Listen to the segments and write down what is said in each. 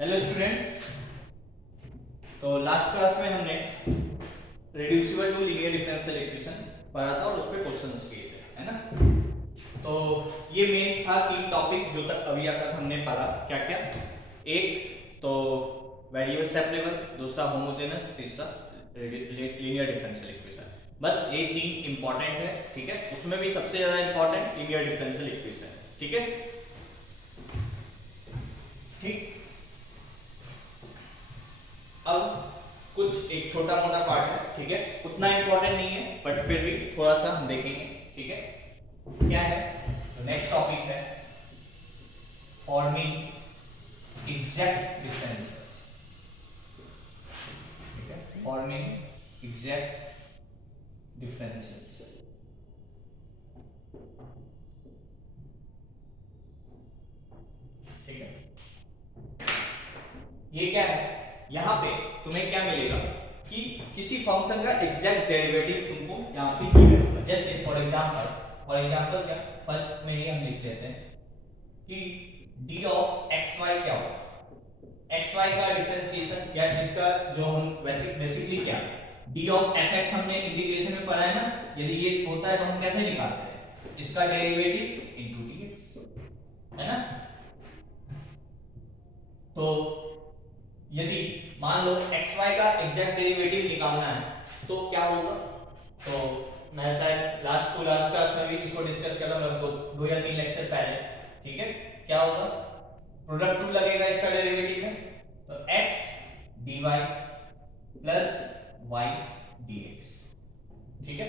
Hello students. तो last class में हमने reducible to linear differential equation पढ़ा था और उस पे क्वेश्चंस किए थे, है ना। तो ये मेन था तीन टॉपिक जो तक अभी तक हमने पढ़ा। क्या क्या? एक तो वेरिएबल सेपरेबल, दूसरा होमोजेनस, तीसरा लीनियर डिफरेंशियल इक्वेशन। बस ये तीन इंपॉर्टेंट है, ठीक है। उसमें भी सबसे ज्यादा इंपॉर्टेंट लीनियर डिफरेंशियल इक्वेशन, ठीक है। ठीक, अब कुछ एक छोटा मोटा पार्ट है, ठीक है, उतना इंपॉर्टेंट नहीं है बट फिर भी थोड़ा सा हम देखेंगे, ठीक है। क्या है? तो नेक्स्ट टॉपिक है फॉर्मिंग एग्जैक्ट डिफरेंसेस, ठीक है, फॉर्मिंग एग्जैक्ट डिफरेंसेस। ठीक है, ये क्या है? यहां पे तुम्हें क्या मिलेगा कि किसी फंक्शन का एग्जैक्ट डेरिवेटिव तुमको यहां पे गिवन होगा। जैसे फॉर एग्जांपल क्या, फर्स्ट में ही हम लिख लेते हैं कि d ऑफ xy क्या होगा। xy का डिफरेंशिएशन या इसका जो हम बेसिकली क्या, d ऑफ fx हमने इंटीग्रेशन में पढ़ा है ना। यदि ये होता है तो हम कैसे निकालते हैं? इसका डेरिवेटिव इनटू dx, है ना। तो यदि मान लो xy का एग्जैक्ट डेरिवेटिव निकालना है तो क्या होगा? तो मैं शायद लास्ट क्लास में भी इसको डिस्कस किया था, मतलब 2 या 3 लेक्चर पहले, ठीक है। क्या होगा? प्रोडक्ट टू लगेगा इसका डेरिवेटिव में, तो x dy plus y dx, ठीक है।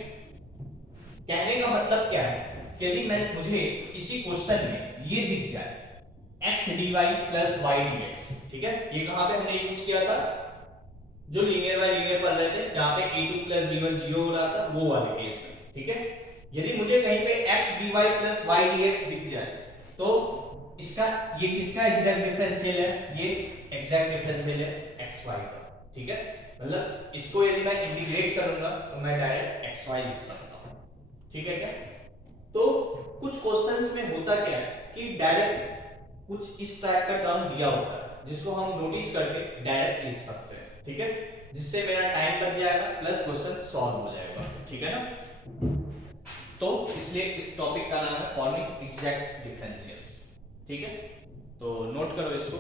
कहने का मतलब क्या है कि यदि मुझे किसी क्वेश्चन में ये दिख जाए x dy plus y dx, ठीक है, ये कहां पे हमने यूज किया था? जो लीनियर बाय लीनियर पढ़ रहे थे, जहां पे a2 प्लस b1 0 हो रहा था, वो वाले केस में, ठीक है। यदि मुझे कहीं पे x dy plus y dx दिख जाए तो इसका ये किसका एग्जैक्ट डिफरेंशियल है? ये एग्जैक्ट डिफरेंशियल है xy का, ठीक है। मतलब इसको यदि मैं इंटीग्रेट करूंगा तो मैं डायरेक्ट xy लिख सकता हूं, ठीक है क्या। तो कुछ क्वेश्चंस में होता क्या है कि डायरेक्ट कुछ इस टाइप का टर्म दिया होता है जिसको हम नोटिस करके डायरेक्ट लिख सकते हैं, ठीक है, जिससे मेरा टाइम बच जाएगा प्लस क्वेश्चन सॉल्व हो जाएगा, ठीक है ना। तो इसलिए इस टॉपिक का नाम है फॉर्मिंग एग्जैक्ट डिफरेंशियल्स, ठीक है। तो नोट करो इसको।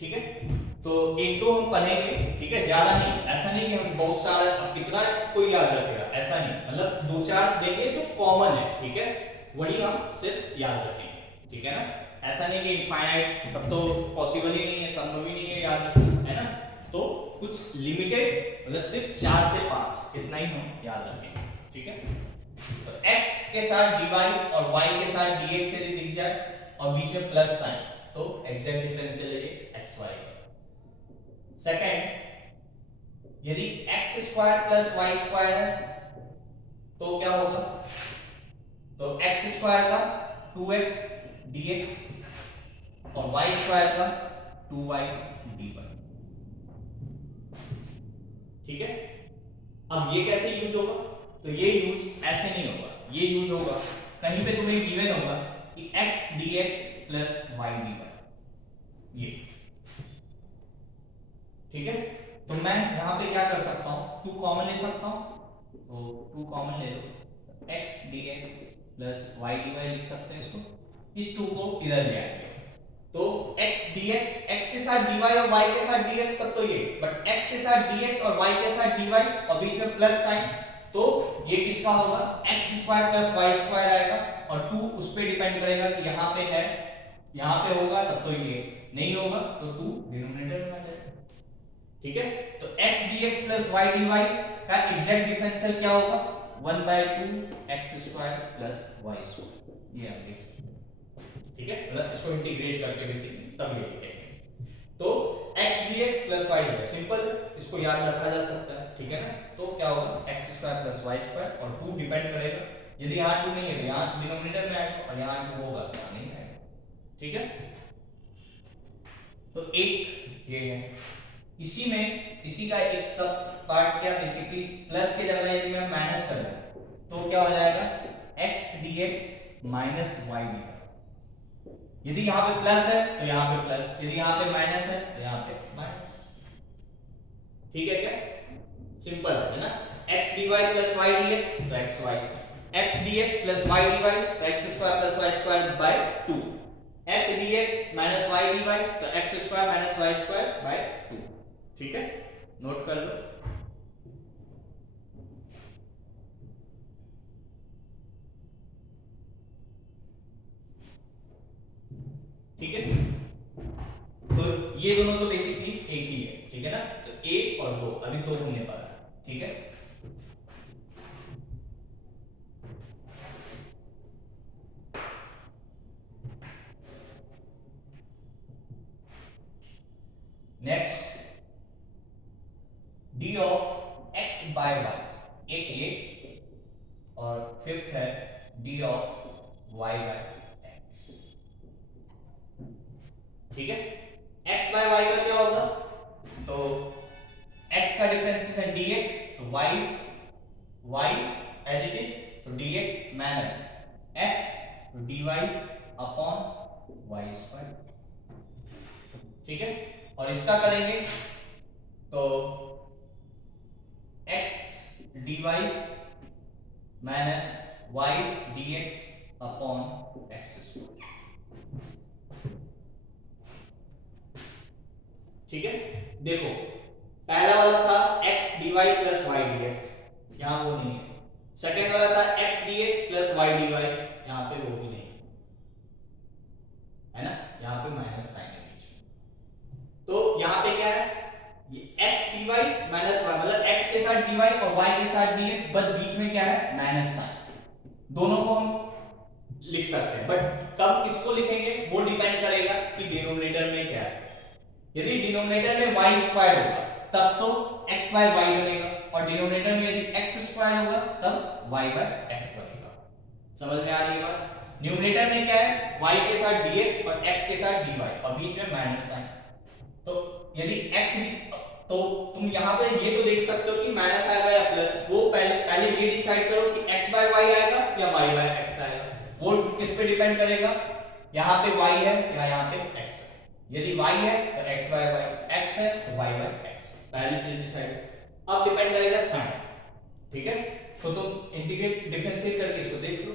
ठीक है, तो एक दो हम पढ़ेंगे, ठीक है, ज्यादा नहीं। ऐसा नहीं कि हम बहुत सारा, अब कितना कोई याद रखेगा, ऐसा नहीं। मतलब 2-4 देंगे जो कॉमन है, ठीक है, वही हम सिर्फ याद रखेंगे, ठीक है ना। ऐसा नहीं कि इनफाइनाइट, तब तो पॉसिबल ही नहीं है, संभव ही नहीं है याद रखना, है ना। तो कुछ लिमिटेड, मतलब सिर्फ 4 से 5 इतना ही हम याद रखेंगे, ठीक है। तो x के साथ dy और y के साथ dx यदि दिख जाए और बीच में प्लस साइन, तो एग्जैक्ट डिफरेंशियल है xy का। सेकंड, यदि x square plus y square है तो क्या होगा? तो x स्क्वायर का 2x dx और y स्क्वायर का 2y dy, ठीक है। अब ये कैसे यूज होगा? तो ये यूज ऐसे नहीं होगा, ये यूज होगा कहीं पे तुम्हें गिवन होगा कि x dx plus y dy, ये, ठीक है। तो मैं यहां पे क्या कर सकता हूं? 2 कॉमन ले सकता हूं, तो 2 कॉमन ले लो, x dx plus y dy लिख सकते हैं इसको। इस 2 को इधर ले आएंगे तो x dx, x के साथ dy और y के साथ dx सब तो ये, बट x के साथ dx और y के साथ dy और बीच में प्लस साइन, तो ये किसका होगा? x square plus y square आएगा और 2 उस पे डिपेंड करेगा कि यहां पे है, यहां पे होगा तब तो ये, नहीं होगा तो 2 डिनोमिनेटर में आ जाएगा, ठीक है। तो x dx plus y dy का एग्जैक्ट डिफरेंशियल क्या होगा? 1/2 x square plus y square, ये हम लिख सकते हैं, ठीक है। मतलब इसको इंटीग्रेट करके बेसिकली तब ये लिखेंगे। तो x dx plus y dy simple, इसको याद रखा जा सकता है, ठीक है ना। तो क्या होगा? x square plus y square और 2 डिपेंड करेगा, यदि यहां 2 नहीं है तो यहां डिनोमिनेटर में आएगा और यहां 2 होगा तो यहां नहीं आएगा, ठीक है। तो एक ये है, इसी में इसी का एक सब पार्ट क्या बेसिकली प्लस के जगह यदि मैं माइनस कर दूं तो क्या हो जाएगा x dx minus y dy। यदि यहाँ पे प्लस है तो यहाँ पे प्लस, यदि यहाँ पे माइनस है तो यहाँ पे माइनस। ठीक है क्या, सिंपल है ना। x dy plus y dx तो xy, x dx plus y dy तो x square plus y square by 2, x dx minus y dy तो x square minus y square by 2। ठीक है, नोट कर लो। ठीक है, तो ये दोनों तो बेसिकली एक ही है। ठीक है ना, तो एक और दो, अभी दो हमने पढ़ा। ठीक है, next d of x by y, एक ये और फिफ्थ है d of y by x। ठीक है, x बाय y का क्या होगा, तो x का डिफरेंशिएशन dx तो y एज इट इज तो dx माइनस x तो dy अपॉन y स्क्वायर। ठीक है, और इसका करेंगे तो x dy minus y dx upon x square. ठीक है, देखो पहला वाला था x dy plus y dx, यहां वो नहीं है। सेकेंड वाला था x dx plus y dy, यहां पे वो भी नहीं है ना, यहां पे माइनस साइन है बीच में। तो यहां पे क्या है, ये x dy माइनस y, मतलब x के साथ dy और y के साथ dx, बस बीच में क्या है माइनस साइन। दोनों को हम लिख सकते हैं, बट कब किसको लिखेंगे वो डिपेंड करेगा कि डिनोमिनेटर में क्या है। यदि डिनोमिनेटर में y स्क्वायर होगा तब तो x बाय y बनेगा, और डिनोमिनेटर में यदि x स्क्वायर होगा तब y बाय x बनेगा। समझ में आ रही है बात। न्यूमरेटर में क्या है, y के साथ dx और x के साथ dy और बीच में माइनस साइन। तो यदि x, तो तुम यहाँ पे ये तो देख सकते हो कि माइनस आएगा या प्लस, वो पहले ये डिसाइड करो कि x बाय y आएगा या y बाय x आएगा। वो किस पे डिपेंड करेगा, यहाँ पे y है या यहाँ पे x है। यदि y है तो x बाय y, x है तो y बाय x, पहली चीज डिसाइड। अब डिपेंड करेगा साइन। ठीक है, तो तुम इंटीग्रेट डिफरेंशिएट करके इसको देख लो।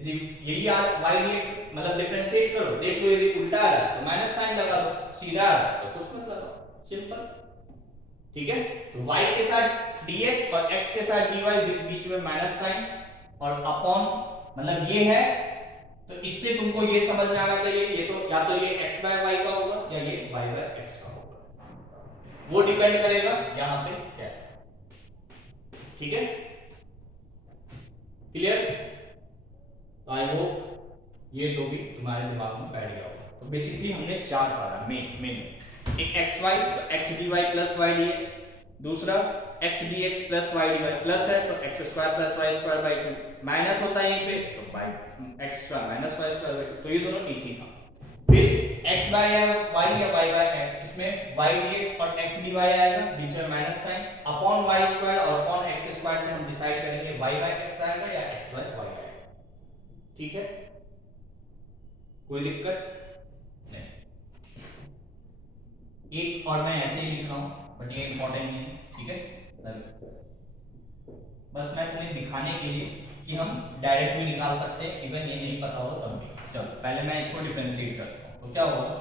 यदि यही आ y dx मतलब डिफरेंशिएट करो, देख लो यदि उल्टा आ रहा है तो माइनस साइन लगा दो, सीधा आ रहा है तो कुछ मत लगाओ, सिंपल। ठीक है, तो y के साथ dx और x के साथ dy बीच में माइनस साइन और अपॉन, मतलब ये है, तो इससे तुमको ये समझ में आना चाहिए ये तो या तो ये x बाय y का होगा या ये y बाय x का होगा, वो डिपेंड करेगा यहां पे क्या है। ठीक है, क्लियर। तो आई होप ये तो भी तुम्हारे दिमाग में बैठ गया होगा। तो बेसिकली हमने चार पढ़ा मेन, एक xy तो x dy plus y dx, दूसरा x dx plus y dy, plus है तो x square plus y square by 2, minus होता है यहीं पे तो y x square minus y square by 2, तो ये दोनों एक ही था। फिर x बाय y या y बाय x, इसमें y dx और x dy आएगा, बीच में minus sign, upon y square और अपॉन x स्क्वायर से हम डिसाइड करेंगे y बाय x आएगा या x बाय y आएगा। ठीक है, कोई दिक्कत नहीं। एक और मैं ऐसे ही लिख रहा हूं बट ये इंपॉर्टेंट नहीं है। ठीक है, बस मैं तुम्हें दिखाने के लिए कि हम डायरेक्ट भी निकाल सकते हैं, इवन ये नहीं पता हो तब भी। चलो पहले मैं इसको डिफरेंशिएट करता हूं, तो क्या होगा,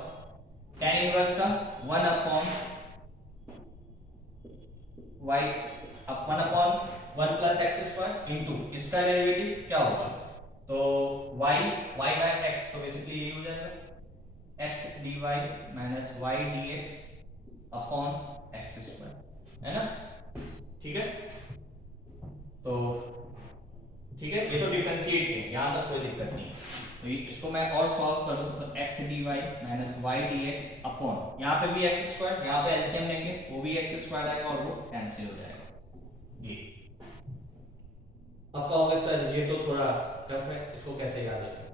tan इनवर्स का 1 upon y, 1 upon 1 plus x square into इसका डेरिवेटिव क्या होगा, तो y बाय x, तो बेसिकली ये हो जाएगा x dy minus y dx upon x square, है ना। ठीक है, तो ठीक है, ये तो डिफरेंशिएट है, यहां तक कोई दिक्कत नहीं है। तो इसको मैं और सॉल्व करूं तो x dy minus y dx upon, यहां पे भी x स्क्वायर, यहां पे एलसीएम लेंगे वो भी x स्क्वायर आएगा और वो कैंसिल हो जाएगा। ये अब कहोगे सर ये तो थोड़ा टफ है, इसको कैसे याद रखें,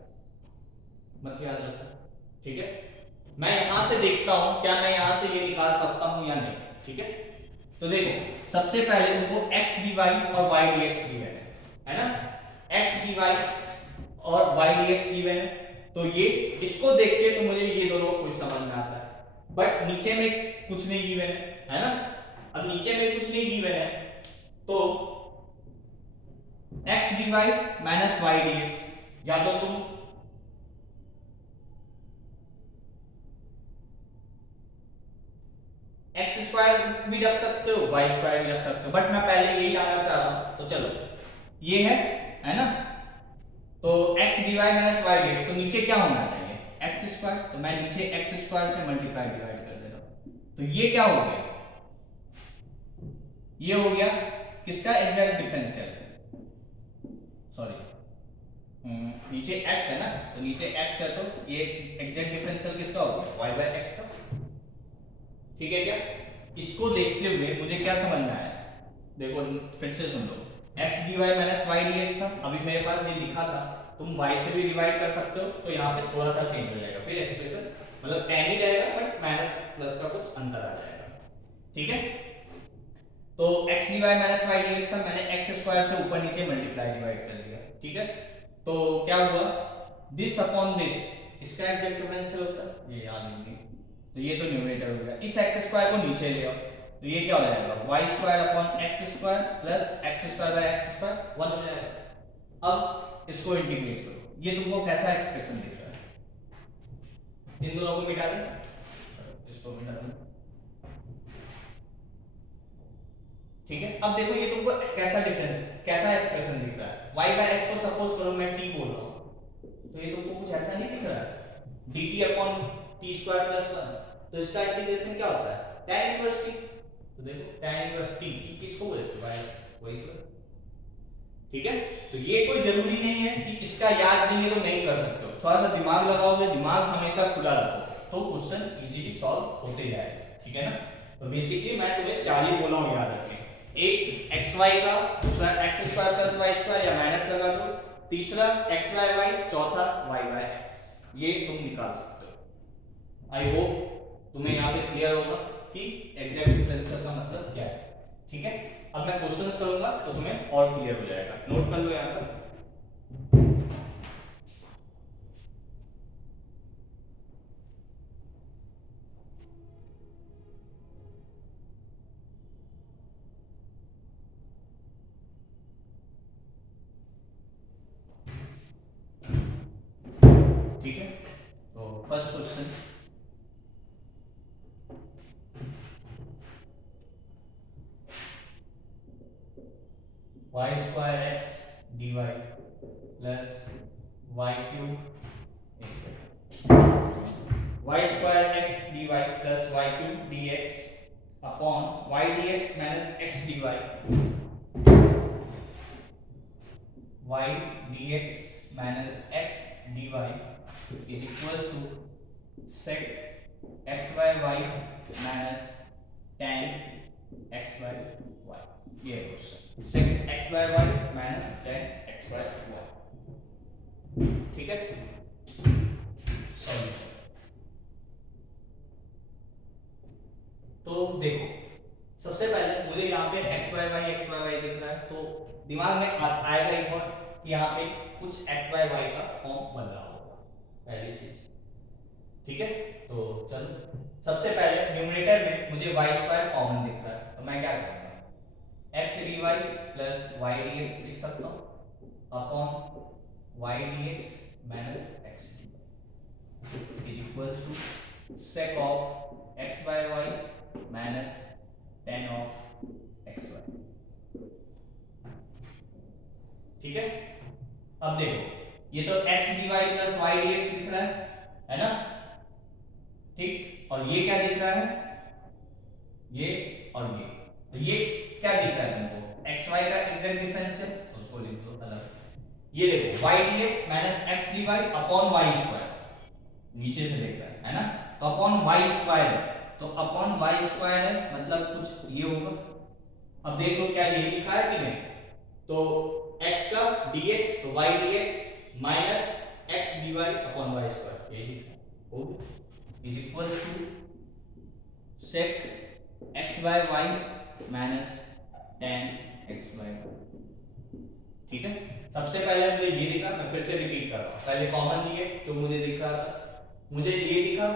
मत याद रखो। ठीक है, मैं यहां से देखता हूं क्या मैं यहां से ये निकाल सकता हूं या नहीं, ठीक है। तो देखो सबसे पहले तुमको x dy और y dx गिवन है ना, x dy और y dx गिवन है। तो ये इसको देख के तो मुझे ये दोनों कुछ समझ में आता है, बट नीचे में कुछ नहीं गिवन है ना। अब नीचे में कुछ नहीं गिवन है तो x dy minus y dx, या तो तुम एक्स स्क्वायर भी रख सकते हो, वाई स्क्वायर भी रख सकते हो, बट मैं पहले यही लाना चाह रहा हूं। तो चलो ये है ना। तो x dy minus y dx, तो नीचे क्या होना चाहिए एक्स स्क्वायर, तो मैं नीचे एक्स स्क्वायर से मल्टीप्लाई डिवाइड कर दे रहा हूं। तो ये क्या हो गया, ये हो गया किसका एग्जैक्ट डिफरेंशियल, सॉरी नीचे x है ना, तो नीचे x है तो ये एग्जैक्ट डिफरेंशियल किसका होगा y बाय x का, ठीक है क्या। इसको देखते हुए मुझे क्या समझ में आया, देखो फिर से सुन लो, x dy minus y dx था, अभी मेरे पास ये लिखा था, तुम y से भी डिवाइड कर सकते हो, तो यहाँ पे थोड़ा सा चेंज हो जाएगा, फिर एक्सप्रेशन मतलब tan ही रहेगा बट माइनस प्लस का कुछ अंतर आ जाएगा, ठीक है। तो x dy minus y dx था, मैंने x स्क्वायर से ऊपर नीचे मल्टीप्लाई डिवाइड कर दिया, ठीक है। तो क्या हुआ, दिस अपॉन दिस, इसका एग्जैक्ट डिफरेंशियल होता है, ये याद नहीं, तो ये तो न्यूमरेटर हो गया, इस x स्क्वायर को नीचे ले आओ, तो ये क्या हो जाएगा y square upon x square plus x square by x square 1 हो जाएगा। अब इसको इंटीग्रेट करो, ये तुमको कैसा एक्सप्रेशन दिख रहा है, इन दोनों को मिटा दे, इसको मिटा दो, ठीक है। अब देखो ये तुमको कैसा डिफरेंस, कैसा एक्सप्रेशन दिख रहा है, y बाय x को सपोज करो मैं t बोल रहा हूं, तो ये तुमको कुछ ऐसा नहीं दिख रहा है dt upon t square plus 1, तो इसका इंटीग्रेशन क्या होता है tan इनवर्स t, तो देखो tan इनवर्स t, t किसको बोलते हैं y, वही तो, ठीक है। तो ये कोई जरूरी नहीं है कि इसका याद नहीं है तो नहीं कर सकते हो, थोड़ा सा दिमाग लगाओगे, दिमाग हमेशा खुला रखो तो क्वेश्चन इजीली सॉल्व होते जाएगा, ठीक है ना। तो बेसिकली मैं तुम्हें चार ही बोला हूं याद रखने, एक xy का, दूसरा x square plus y square या माइनस लगा दो, तीसरा x बाय y, चौथा y बाय x, ये तुम निकाल सकते हो। आई होप तुम्हें यहाँ पे क्लियर होगा कि एग्जैक्ट डिफरेंशियल का मतलब क्या है, ठीक है। अब मैं क्वेश्चंस करूंगा तो तुम्हें और क्लियर हो जाएगा, नोट कर लो यहाँ पर। ठीक है, तो first question, y square x dy plus y cube, y square x dy plus y cube dx upon y dx minus x dy, y dx minus x dy is equals to sec x by y minus tan x by y, ये question sec x by y minus tan x by y, ठीक है। Solution, तो देखो सबसे पहले मुझे यहाँ पे x by y दिख रहा है, तो दिमाग में आएगा एक और कि यहाँ पे कुछ x by y का फॉर्म बन रहा होगा, पहली चीज, ठीक है। तो चलो सबसे पहले न्यूमरेटर में मुझे y स्क्वायर कॉमन दिख रहा है, तो मैं क्या करूंगा x dy plus y dx लिख सकता हूँ upon y dx minus x dy is equals to sec of x by y minus tan of x y, ठीक है। अब देखो ये तो x dy plus y dx दिख रहा है ना, ठीक, और ये क्या दिख रहा है, ये और ये क्या दिख रहा है तुमको xy का एग्जैक्ट डिफरेंशियल, तो उसको लिख दो अलग, ये देखो y dx minus x dy upon y square, नीचे से देख रहा है ना, तो अपॉन y स्क्वायर, तो अपॉन y स्क्वायर है मतलब कुछ ये होगा। अब देख लो क्या ये लिखा है कि नहीं, तो x का dx तो y dx minus x dy upon y square, ये लिखा है, is equal to sec x by y minus tan x by y। ठीक है, सबसे पहले मुझे ये दिखा, मैं फिर से रिपीट कर रहा हूँ, पहले कॉमन लिए जो मुझे दिख रहा था, मुझे ये दिखा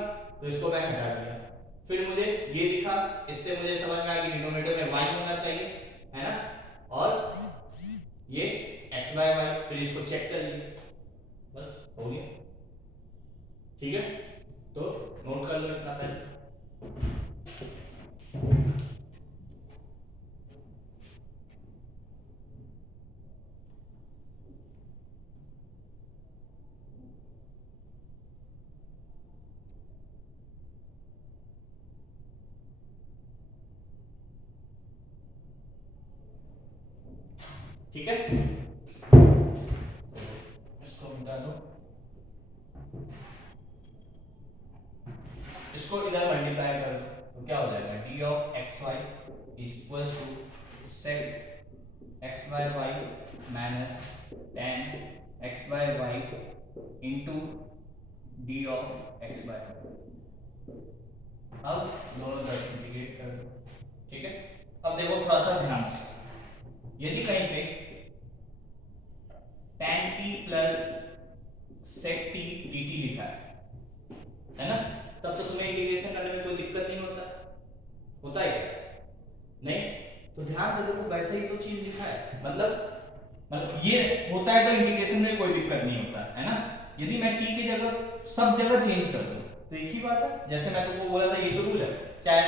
तो इसको मैं हटा दिया, फिर मुझे ये दिखा, इससे मुझे समझ में आया कि डिनोमिनेटर में y होना चाहिए, है ना, और ये x by y, फिर इसको चेक कर लिए, बस हो गया। ठीक है, तो नोट कर लो इतना पहले। ठीक है, इसको मिटा दो, इसको इधर मल्टीप्लाई कर दो, तो क्या हो जाएगा d of x y is equal to sec x by y minus tan x by y into d of x by y. अब दोनों तरफ इंटीग्रेट कर दो। ठीक है, अब देखो थोड़ा सा ध्यान से, यदि कहीं पे tan t plus sec t dt लिखा है ना, तब तो तुम्हें इंटीग्रेशन करने में कोई दिक्कत नहीं होता, होता है क्या? नहीं, तो ध्यान से देखो, वैसे ही तो चीज लिखा है, मतलब ये होता है तो इंटीग्रेशन में कोई दिक्कत नहीं होता है ना। यदि मैं t की जगह सब जगह चेंज कर दूं तो एक ही बात है, जैसे मैं तुमको बोला था, ये तो रूल है, चाहे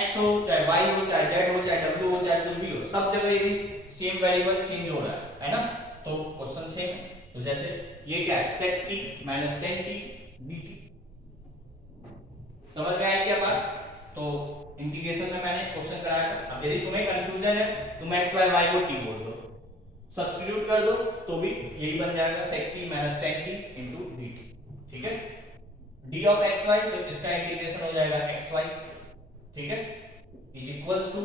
x हो, चाहे y हो, चाहे z हो, चाहे w हो, चाहे कुछ भी हो, सब जगह यदि सेम वेरिएबल चेंज हो रहा है ना, तो क्वेश्चन सेम है। तो जैसे ये क्या है, sec t minus tan t dt, समझ में आई क्या बात? तो इंटीग्रेशन में मैंने क्वेश्चन कराया था, अब यदि तुम्हें कंफ्यूजन है तो मैं x by y को t बोल दो, सब्स्टिट्यूट कर दो तो भी यही बन जाएगा sec t minus tan t into dt। ठीक है, d ऑफ x y, तो इसका इंटीग्रेशन हो जाएगा x y, ठीक है, is equals to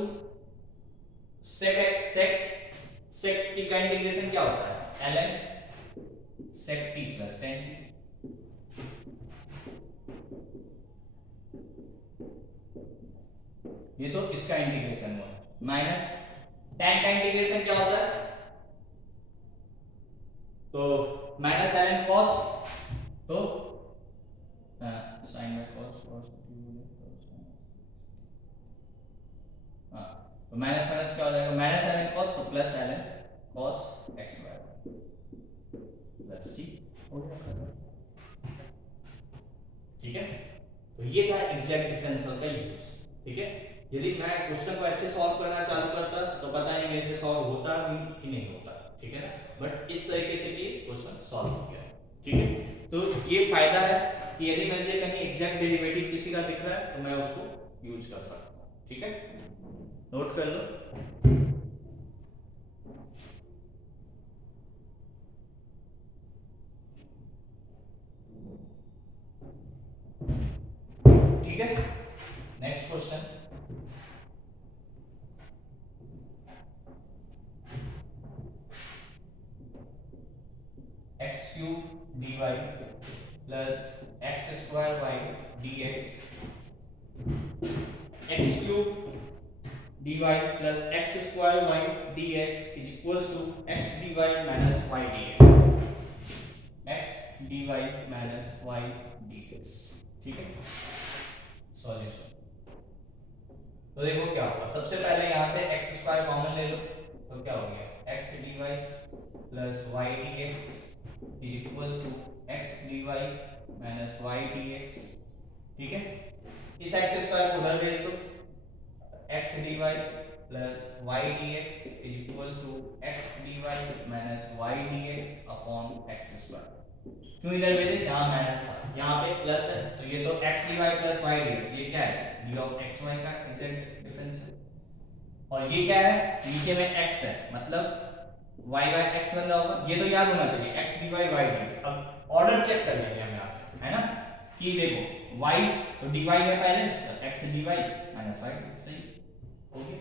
sec x sec t का इंटीग्रेशन क्या होता है, ln sec t plus tan t। ये तो इसका इंटीग्रेशन हुआ, माइनस tan का इंटीग्रेशन क्या होता है, तो माइनस ln cos, तो sin बाय cos, तो माइनस माइनस क्या हो जाएगा, माइनस ln cos, तो plus ln cos x by plus c हो गया। ठीक है, तो ये था एग्जैक्ट डिफरेंशियल का यूज। ठीक है, यदि मैं क्वेश्चन को ऐसे सॉल्व करना चालू करता तो पता नहीं मेरे से सॉल्व होता भी कि नहीं होता, ठीक है ना, बट इस तरीके से भी क्वेश्चन सॉल्व हो गया। ठीक है, तो ये फायदा है कि यदि मुझे कहीं एग्जैक्ट डेरिवेटिव किसी का दिख रहा है तो मैं उसको यूज कर सकता हूँ। ठीक है, नोट कर लो। ठीक है, next question, x cube dy plus x square y dx, x cube dy plus x square y dx is equals to x dy minus y dx, x dy minus y dx। ठीक है, solution, तो देखो क्या होगा, सबसे पहले यहां से x स्क्वायर कॉमन ले लो, तो क्या हो गया, x dy plus y dx is equals to x dy minus y dx। ठीक है, इस x स्क्वायर को उधर भेज दो, x dy plus y dx is equals to x dy minus y dx upon x square. क्यों इधर भेजे, यहाँ माइनस था, यहाँ पे प्लस है, तो ये तो x dy plus y dx, ये क्या है, d ऑफ x y का एग्जैक्ट डिफरेंस है, और ये क्या है, नीचे में x है, मतलब y बाय x बन रहा होगा, ये तो याद होना चाहिए, x dy y dx। अब ऑर्डर चेक कर लेंगे हम यहाँ से, है ना, कि देखो y तो dy है पहले, तो x dy minus y dx, सही हो गया,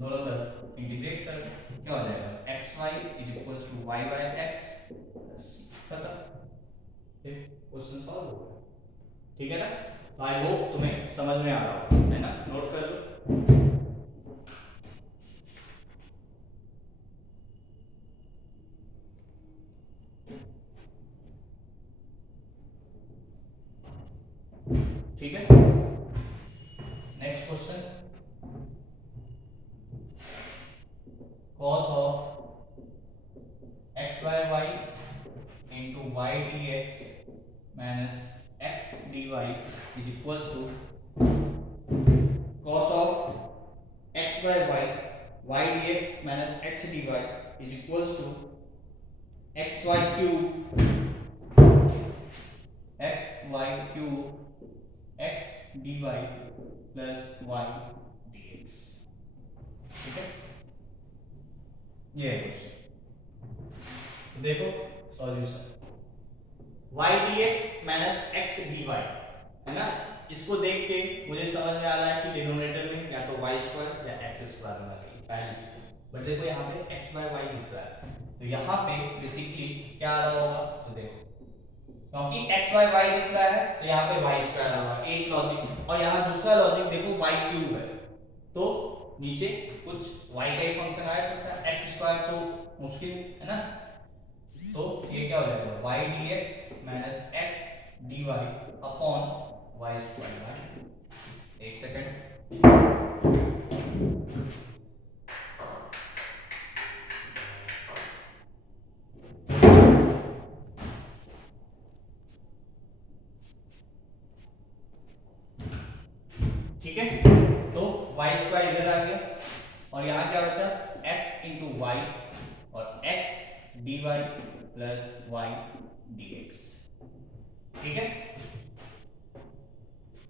दोनों तरफ इंटीग्रेट कर, क्या हो जाएगा, xy is equals to y by x, खत्म, क्वेश्चन सॉल्व हो गया। ठीक है ना? तो आई होप तुम्हें समझ में आ रहा हो, है ना? नोट कर लो। ठीक है, next question. cos of x by y into y dx minus x dy is equals to cos of x by y dx minus x dy is equals to xy cube x dy plus y dx। ठीक है, ये है question. देखो solution, y dx minus x dy है ना, इसको देख के मुझे समझ में आ रहा है कि डिनोमिनेटर में या तो y स्क्वायर या x स्क्वायर होना चाहिए पहली चीज। बट देखो यहाँ पे x by y दिख रहा है, तो यहाँ पे बेसिकली क्या आ रहा होगा, तो देखो क्योंकि x by y दिख रहा है तो यहाँ पे y स्क्वायर होगा, एक लॉजिक। और यहाँ दूसरा लॉजिक देखो y क्यूब है, तो नीचे कुछ y का ही फंक्शन आ सकता है, x स्क्वायर तो मुश्किल है ना। तो ये क्या हो जाएगा, y dx minus x dy upon y square. एक सेकंड, ठीक है। तो y स्क्वायर इधर आ गया और यहाँ क्या बचा, x इंटू वाई और x dy plus y dx। ठीक है,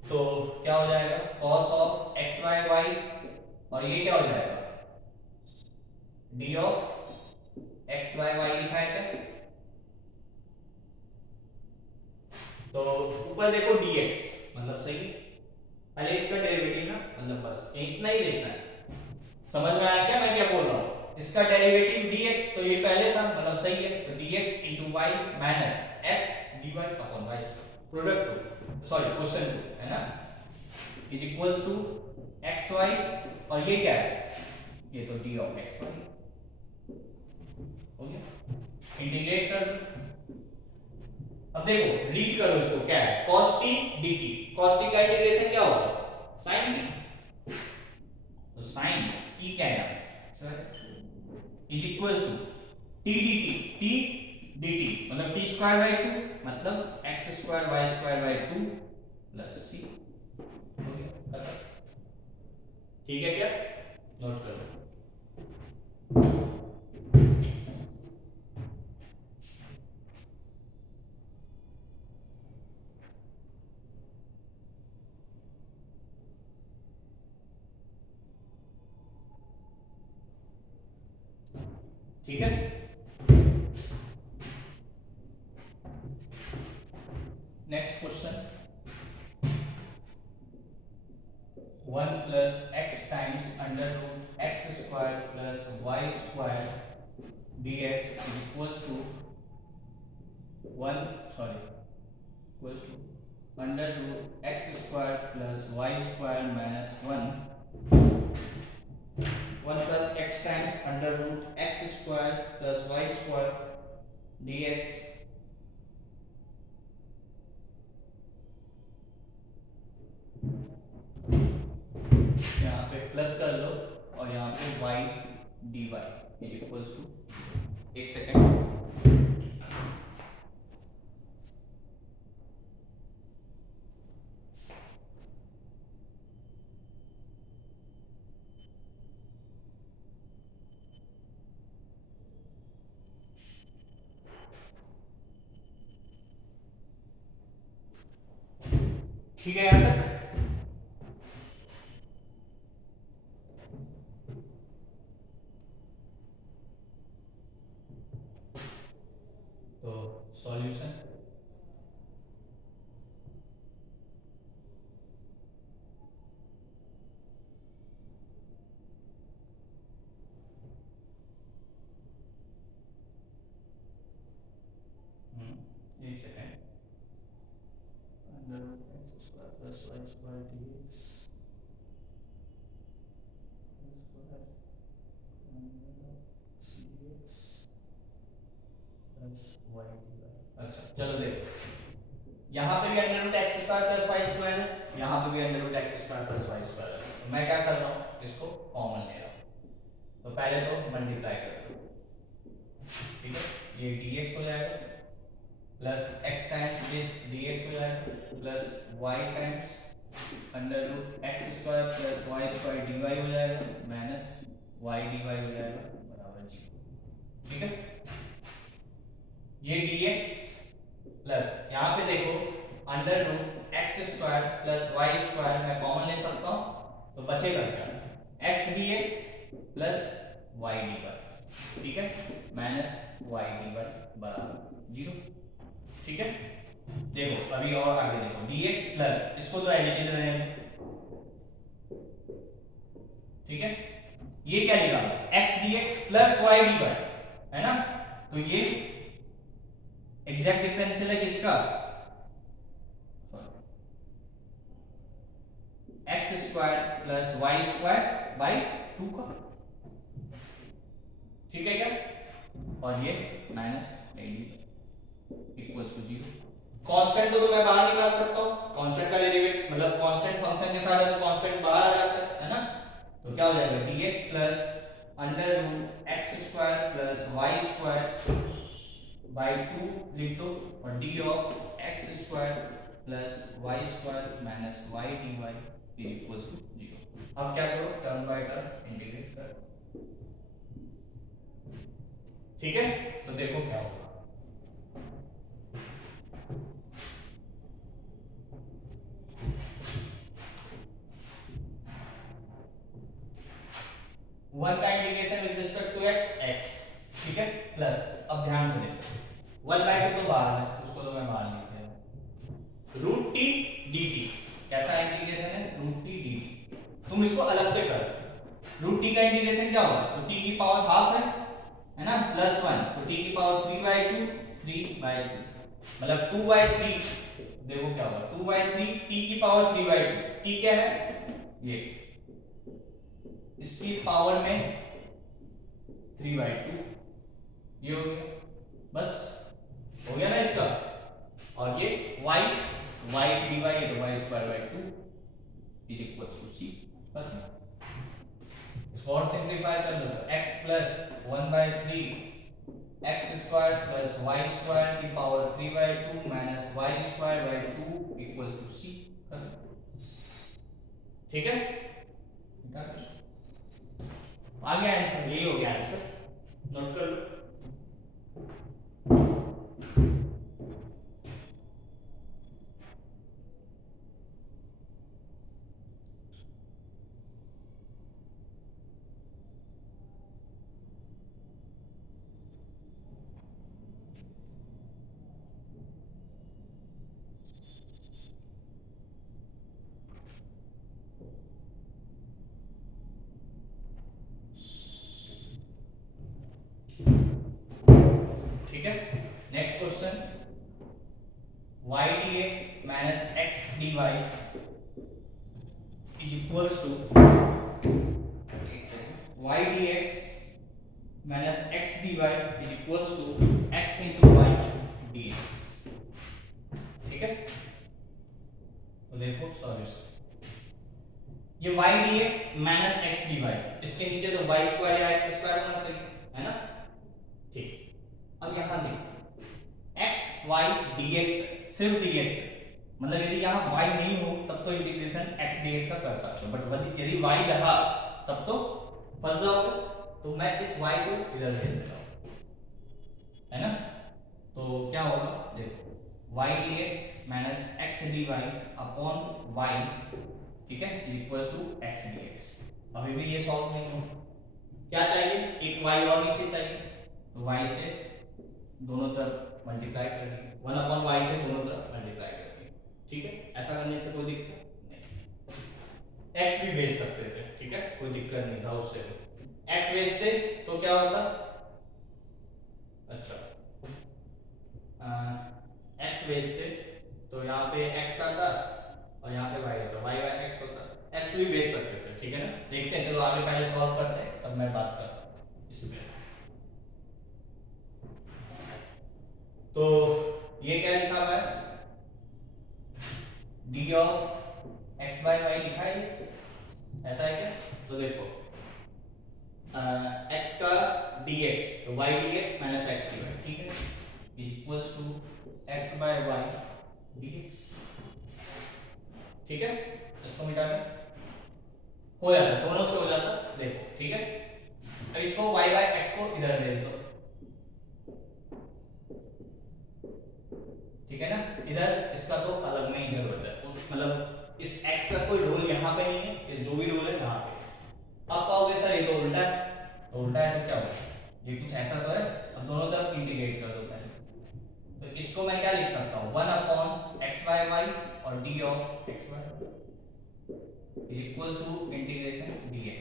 तो क्या हो जाएगा, cos of x by y और ये क्या हो जाएगा, d of x by y लिखा है क्या, तो ऊपर देखो dx मतलब सही है, पहले इसका डेरिवेटिव ना, मतलब बस इतना ही देखना है। समझ में आया क्या मैं क्या बोल रहा हूँ, इसका डेरिवेटिव dx, तो ये पहले था मतलब सही है, तो dx into y minus x dy upon y product, sorry question है ना, इज इक्वल्स टू xy और ये क्या है, ये तो d ऑफ xy हो गया, इंटीग्रेट कर दो। अब देखो रीड करो इसको, क्या है cos t dt, cos t का इंटीग्रेशन क्या होगा, sin t, तो sin t क्या है sir, is equals to t dt, t dt मतलब t स्क्वायर बाय 2 मतलब x square y square by 2 plus c, हो गया। ठीक है क्या, नोट कर लो। ठीक है, next question, 1 plus x times under root x square plus y square dx is equals to 1 sorry equals to अंडर root x square plus y square minus 1 plus x times under root x square plus y square dx। यहाँ पे plus कर लो और यहाँ पे y dy is equals to, एक second, ठीक है यहाँ तक। तो सॉल्यूशन, एक second, plus y square dx square cx plus y dy। अच्छा चलो देखो, यहाँ पे भी under root x square plus y square है, यहाँ पे भी under root x square plus y square है। तो मैं क्या कर रहा हूँ, इसको कॉमन ले रहा हूँ। तो पहले तो मल्टीप्लाई कर दो, ठीक है, ये dx हो जाएगा plus x times this dx हो जाएगा plus y times under root x square plus y square dy हो जाएगा माइनस y dy हो जाएगा बराबर 0। ठीक है, ये dx प्लस यहाँ पे देखो under root x square plus y square मैं कॉमन ले सकता हूँ, तो बचेगा क्या, x dx plus y dy, ठीक है, माइनस y dy बराबर 0। ठीक है, देखो अभी और आगे देखो dx प्लस, इसको तो एज इट इज रहने दो, ठीक है, ये क्या लिखा x dx plus y dy है ना, तो ये एग्जैक्ट डिफरेंशियल है किसका, x square plus y square by 2 का, ठीक है क्या, और ये माइनस इक्वल्स टू 0। कांस्टेंट तो मैं बाहर निकाल सकता हूँ, कांस्टेंट का डेरिवेटिव मतलब कांस्टेंट फंक्शन के साथ है तो कांस्टेंट बाहर आ जाता है ना, तो क्या हो जाएगा dx plus under root x square plus y square by 2 लिख दो, और d of x square plus y square minus y dy is equals to 0। अब क्या करो, टर्म बाय टर्म इंटीग्रेट करो, ठीक है, तो देखो क्या होगा, वन का integration with respect to x, ठीक है, प्लस अब ध्यान से देखो 1/2 तो बाहर है, उसको तो मैं बाहर लिख दिया, रूट टी dt, कैसा इंटीग्रेशन है, रूट टी dt, तुम इसको अलग से कर, रूट टी का इंटीग्रेशन क्या होगा, तो t की पावर हाफ है ना, प्लस 1, तो t की पावर 3/2, 3/2 मतलब 2/3, देखो क्या होगा 2/3, t की पावर 3/2, t क्या है ये, इसकी पावर में 3/2, ये हो गया, बस हो गया ना इसका, और ये y dy है तो y square by 2 is equals to c। इसको और सिंपलीफाई कर लो तो x plus 1/3 x square plus y square की power 3/2 minus y square by 2 equals to c। ठीक है, आ गया आंसर, यही हो गया आंसर, नोट कर लो। ठीक है, next question, y dx minus x dy is equals to y dx minus x dy is equals to x into y dx। ठीक है, तो देखो सॉल्यूशन, ये y dx minus x dy, इसके नीचे तो y स्क्वायर या x स्क्वायर होना चाहिए, है ना, ठीक, अब यहां देखो x y dx, सिर्फ dx, मतलब यदि यहाँ y नहीं हो तब तो इंटीग्रेशन x dx का कर सकते हो, बट यदि y रहा तब तो फंस जाओगे, तो मैं इस y को इधर भेज देता हूँ, है ना, तो क्या होगा देखो y dx minus x dy upon y, ठीक है, इक्वल्स टू x dx। अभी भी ये सॉल्व नहीं होगा, क्या चाहिए, एक y और नीचे चाहिए, तो y से दोनों तरफ मल्टीप्लाई कर दिए, 1/y से दोनों तरफ मल्टीप्लाई कर दिए, ठीक है, ऐसा करने से कोई दिक्कत नहीं, x भी भेज सकते थे, ठीक है, कोई दिक्कत नहीं था उससे, x भेजते तो क्या होता, अच्छा x भेजते तो यहाँ पे x आता और यहाँ पे y होता है, y बाय x होता है। x भी बेस रख देते हैं, ठीक है ना। देखते हैं, चलो आगे पहले सॉल्व करते हैं, तब मैं बात करता हूँ इस पे। तो ये क्या लिखा हुआ है, d of x by y लिखा है ये? ऐसा है क्या? तो देखो x का dx, तो y dx minus x dy, ठीक है, is equals to x by y dx, ठीक है। इसको मिटा दें, हो जाता है, दोनों से हो जाता, देखो, ठीक है। अब इसको y बाय x को इधर भेज दो, ठीक है ना। इधर इसका तो अलग में ही जरूरत है, उस मतलब इस x का कोई रोल यहाँ पे नहीं है, ये जो भी रोल है यहाँ पे। अब कहोगे सर ये तो उल्टा है, तो उल्टा है तो क्या होगा, ये कुछ ऐसा तो है। अब दोनों तरफ इंटीग्रेट कर दो पहले, तो इसको मैं क्या लिख सकता हूँ, 1 अपॉन एक्स बाय वाई और d of x by is equals to integration dx।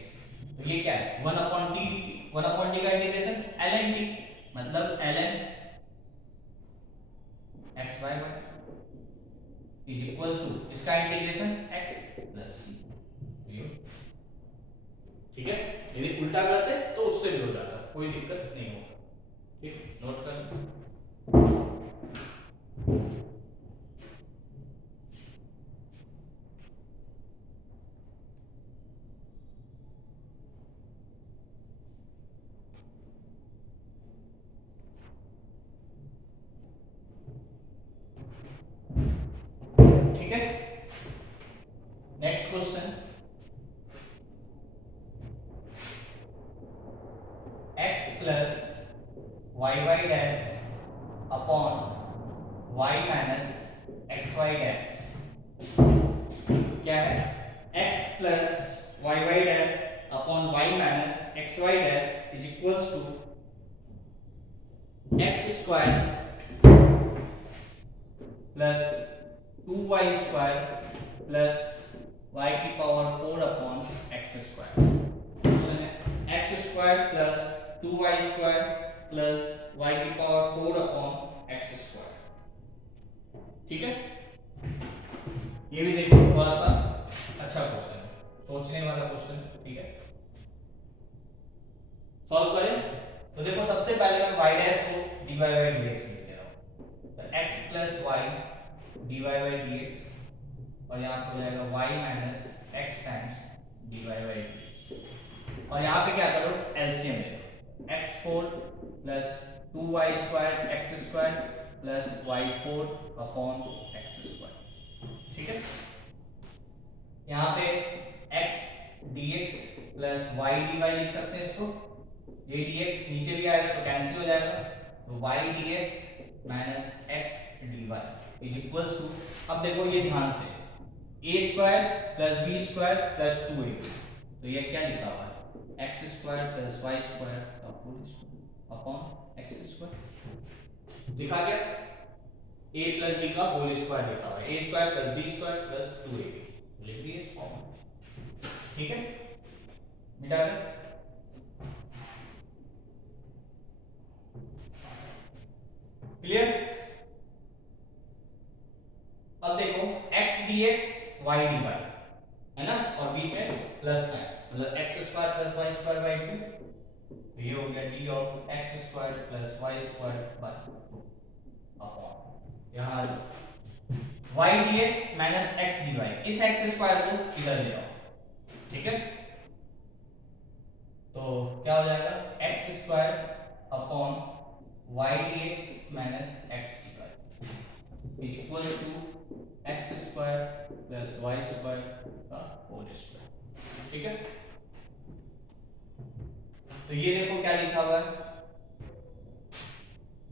तो ये क्या है, 1 upon t dt, 1 upon t का इंटीग्रेशन ln t, मतलब ln x by y is equals to इसका इंटीग्रेशन x प्लस c, ठीक है। यदि उल्टा करते तो उससे भी हो जाता, कोई दिक्कत नहीं होगा, ठीक, नोट कर। ठीक है, next question, x plus y y dash upon y minus x y dash, क्या है, x plus y y dash upon y minus x y dash is equals to x square plus 2y square plus y की power 4 upon x square. Question है x square plus 2y square plus y की power 4 upon x square, ठीक है। ये भी देखो थोड़ा सा अच्छा क्वेश्चन है, सोचने वाला क्वेश्चन, ठीक है। सॉल्व करें तो देखो, सबसे पहले मैं y डैश को dy by dx लिख दे रहा हूं, तो x plus y dy by dx, और यहाँ पे हो जाएगा y minus x times dy by dx, और यहाँ पे क्या करो, एलसीएम ले लो, x4 plus 2y square x square plus y4 upon x square, ठीक है। यहाँ पे x dx plus y dy लिख सकते हैं इसको, ये dx नीचे भी आएगा तो कैंसिल हो जाएगा, तो y dx minus x dy is equals to, अब देखो ये ध्यान से, a square plus b square plus 2a, तो ये क्या लिखा हुआ है, x square plus y square का whole square upon x square, लिखा गया, a प्लस b का होल स्क्वायर लिखा हुआ है, a square plus b square plus 2ab लिख दिए इस फॉर्म में, ठीक है, मिटा दें। क्लियर। अब देखो x dx y dy है ना, और बीच में प्लस साइन, मतलब x square plus y square by 2, तो ये हो गया d of x square plus y square by 2 upon यहां y dx minus x dy, इस x स्क्वायर को इधर ले आओ, ठीक है। तो क्या हो जाएगा, x square upon y dx minus x dy is equal to x square plus y square का होल स्क्वायर, ठीक है। तो ये देखो क्या लिखा हुआ है,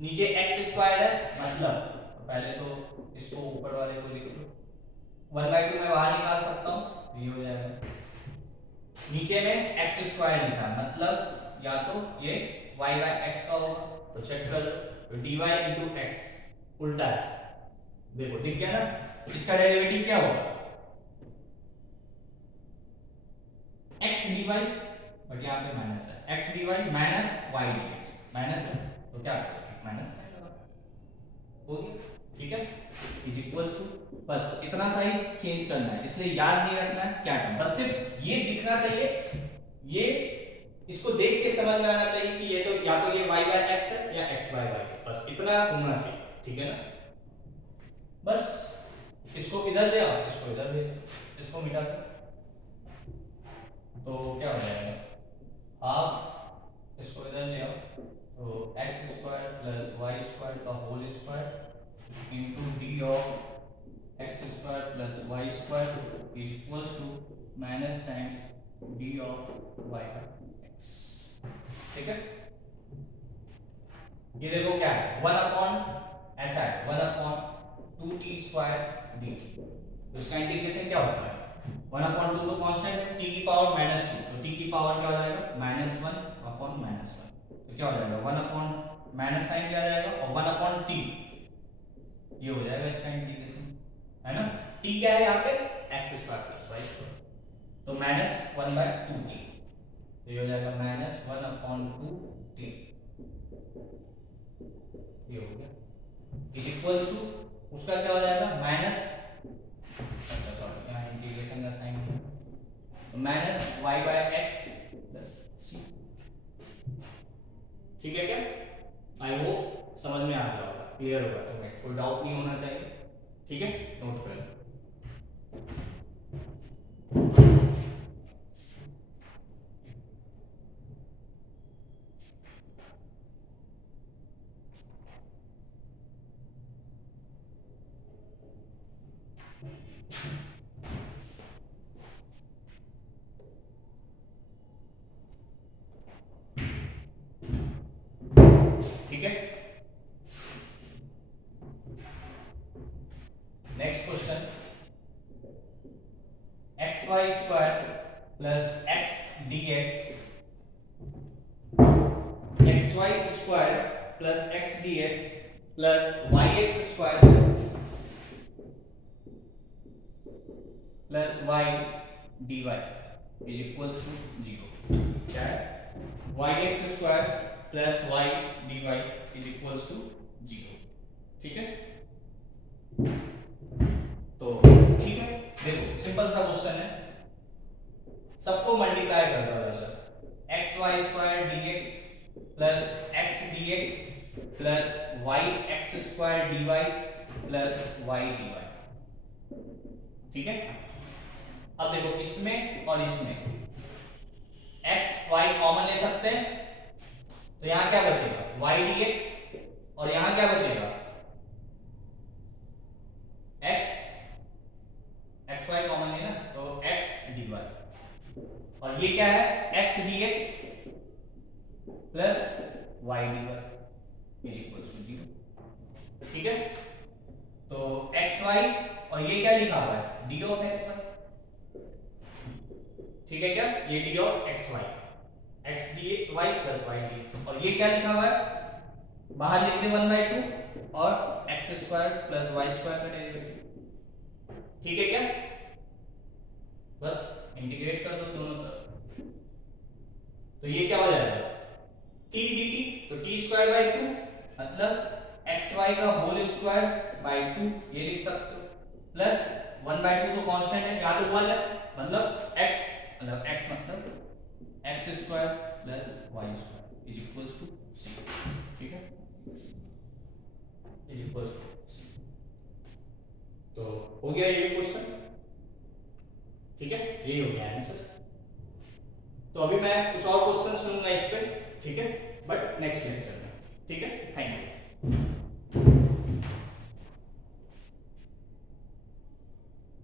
नीचे x स्क्वायर है, मतलब पहले तो इसको ऊपर वाले को लिख लो, 1/2 मैं बाहर निकाल सकता हूँ, ये हो जाएगा, नीचे में x स्क्वायर लिखा है, मतलब या तो ये y बाय x का होगा, तो चेक कर लो, तो dy इंटू x उल्टा है, देखो दिख गया ना, इसका डेरिवेटिव क्या होगा, x dy, बट यहाँ पे माइनस है, x dy minus y dx, minus है तो क्या करेंगे, माइनस साइन लगा, हो गया, ठीक है, इज इक्वल्स टू, बस इतना सा ही चेंज करना है, इसलिए याद नहीं रखना है क्या करना, बस सिर्फ ये दिखना चाहिए, ये इसको देख के समझ में आना चाहिए कि ये तो या तो ये y बाय x है या x बाय y, बस इतना होना चाहिए, ठीक है ना। बस इसको इधर ले आओ, इसको इधर ले, इसको मिटा दो, तो क्या हो जाएगा, हाफ इसको इधर ले आओ, तो x square plus y square का whole square into d of x square plus y square is equals to minus times d of y का x, ठीक है। ये देखो क्या है, 1 अपॉन ऐसा है 1 अपॉन 2t स्क्वायर dt, तो इसका इंटीग्रेशन क्या होता है, 1 अपॉन 2 तो कांस्टेंट है, t की पावर -2, तो t की पावर क्या हो जाएगा -1 अपॉन -1, तो क्या हो जाएगा 1 अपॉन माइनस साइन क्या आ जाएगा और 1 अपॉन t, ये हो जाएगा इसका इंटीग्रेशन, है ना। t क्या है यहाँ पे x square plus y square, तो -1/2t, तो ये हो जाएगा -1 अपॉन 2t, ये हो गया, इज इक्वल्स टू उसका क्या हो जाएगा माइनस, अच्छा सॉरी यहाँ इंटीग्रेशन का साइन है, तो minus y by x plus c, ठीक है क्या, आई होप समझ में आ गया होगा, क्लियर होगा, तो कोई डाउट नहीं होना चाहिए, ठीक है, नोट कर लो। ठीक है, next question, x y square plus x d x, x y square plus x d x plus y x square plus y d y is equals to 0, क्या है, y x square plus y d y is equals to 0, ठीक है। तो ठीक है, देखो simple सा question है, सबको मल्टीप्लाई कर दो अलग अलग, x y square d x plus x d x plus y x square d y plus y d y, ठीक है। अब देखो इसमें और इसमें एक्स वाई कॉमन ले सकते हैं, तो यहां क्या बचेगा वाई डी एक्स, और यहां क्या बचेगा एक्स वाई कॉमन है ना, तो एक्स डी वाई, और ये क्या है x d x plus y d y is equal to 0, ठीक है। तो एक्स वाई और ये क्या लिखा हुआ है डी ऑफ एक्स वाई, ठीक है क्या, ये d of x y, x d y plus y d x, और ये क्या लिखा हुआ है बाहर लिख दे 1/2 और x square plus y square का डेरिवेटिव, ठीक है क्या, बस इंटीग्रेट कर दो दोनों तरफ, तो ये क्या हो जाएगा t dt, तो t स्क्वायर बाई 2 मतलब एक्स वाई का होल स्क्वायर बाई 2, ये लिख सकते हो, प्लस 1/2 तो कांस्टेंट है, या तो 1 है मतलब x मतलब x square plus y square is equals to c, ठीक है, इज इक्वल्स टू सी, तो हो गया ये क्वेश्चन, ठीक है, यही हो गया आंसर। तो अभी मैं कुछ और क्वेश्चन सुनूंगा इस पे, ठीक है, बट नेक्स्ट लेक्चर में, ठीक है, थैंक यू।